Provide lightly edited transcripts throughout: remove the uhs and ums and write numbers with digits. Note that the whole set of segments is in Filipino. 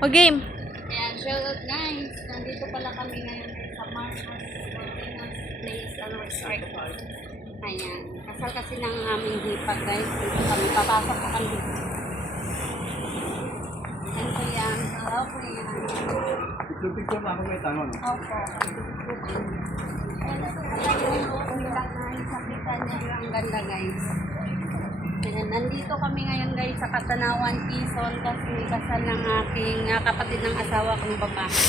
O game. Ayan, shoutout guys. Nandito pala kami ngayon sa Marcos Place Resort. Ayan. Kasal kasi ng aming hipag guys. Dito kami. Papasok pa kami. Ayan po yan. Hello po yan. Picture na ako may tanong. Opo. Ayan, ito pala yung loob nila guys. Sakitan niyo ang ganda guys. Ayan, nandito kami ngayon guys sa Katanawan, Quezon kasi kasal ng aking kapatid ng asawa kong babae.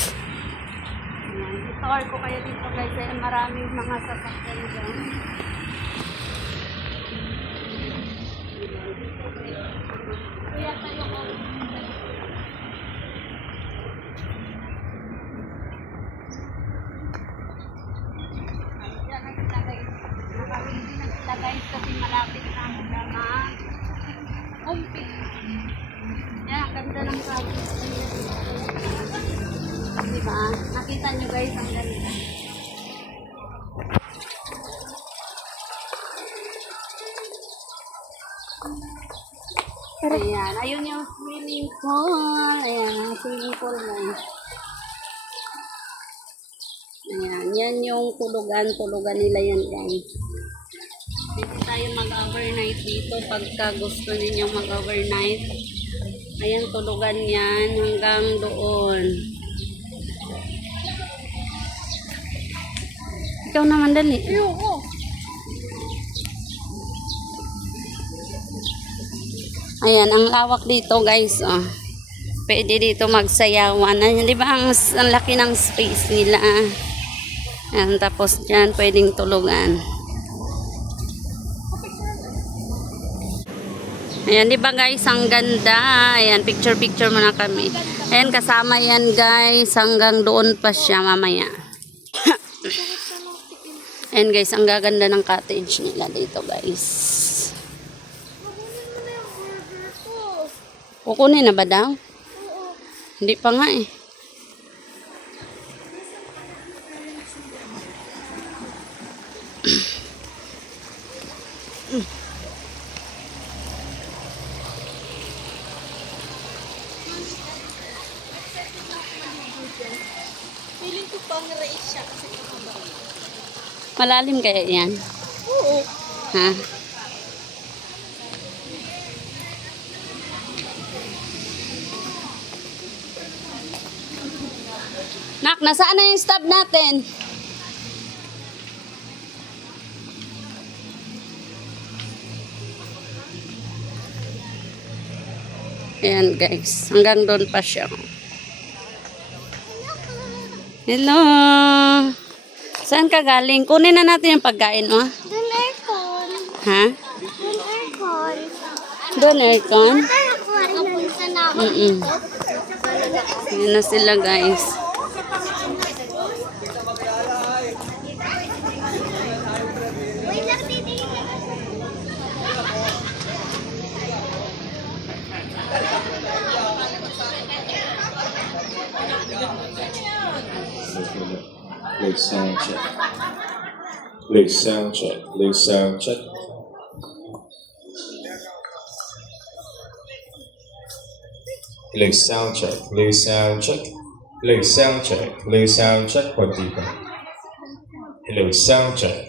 Ayan, itour ko kayo dito guys. Ayan, maraming mga sasakyan dyan. Kuya tayo ko. Guys, kasi malapit na mga umpik. Yan, ang ganda ng sabi. Diba? Nakita nyo guys, ang ganda. Ayan, ayun yung swimming pool. Ayan, swimming pool guys. Ayan, yan yung tulugan nila yan guys. Dito tayo mag-overnight dito pagka gusto ninyong mag-overnight. Ayan, tulugan yan hanggang doon. Ikaw naman dali. Ayoko. Ayan, ang lawak dito guys. Oh. Pwede dito magsayawan. Ayan, di ba ang laki ng space nila. Ayan, tapos dyan pwedeng tulugan. Ayan, di ba guys, ang ganda. Ayan, picture muna kami. Ayan, kasama yan guys. Hanggang doon pa siya mamaya. Ayan guys, ang gaganda ng cottage nila dito guys. Kukunin na ba daw? Hindi pa nga eh. Feeling ko pang race siya kasi kakaba. Malalim kaya yan? Oo. Ha? Nak, nasaan na yung stub natin? Ayan guys, hanggang doon pa siya. Hello! Saan ka galing? Kunin na natin yung pagkain mo. Doon aircon. Ha? Doon aircon. Doon aircon? Napunta na ako. Ayan na sila guys. Wait lang, titi. Please sound check. Please sound check. Please sound check. Please sound check. Please sound check. Please sound check. Please sound check. Konti pa. Hello, sound check.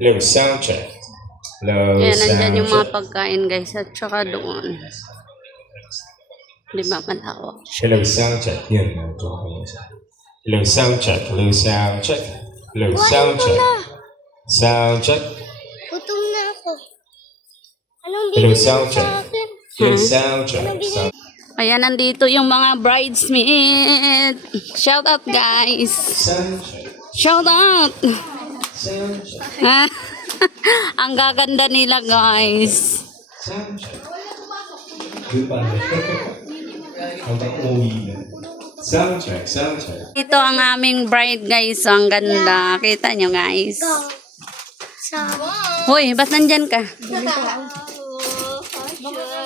Hello, sound check. Hello, Ayan, nandyan yung mga check. pagkain guys. At saka doon. Di ba malawak? Hello, sound check. Yan, ito ako yun. Hello, sound check. Hello, sound check. Hello, sound check. Sound check. Gutom na ako. Anong Hello, bibili sound mo check. sa akin? Hello, sound check. Sound Ayan, nandito yung mga bridesmaid. Shout out guys. check. Shout out. Sound check. Ah, ang gaganda nila guys. Sound check. Good pa. Hanggang uwi na. Sound check. Sound check. Ito ang aming bride guys. Ang ganda. Kita nyo guys. Sa Hoy, ba't nandyan ka?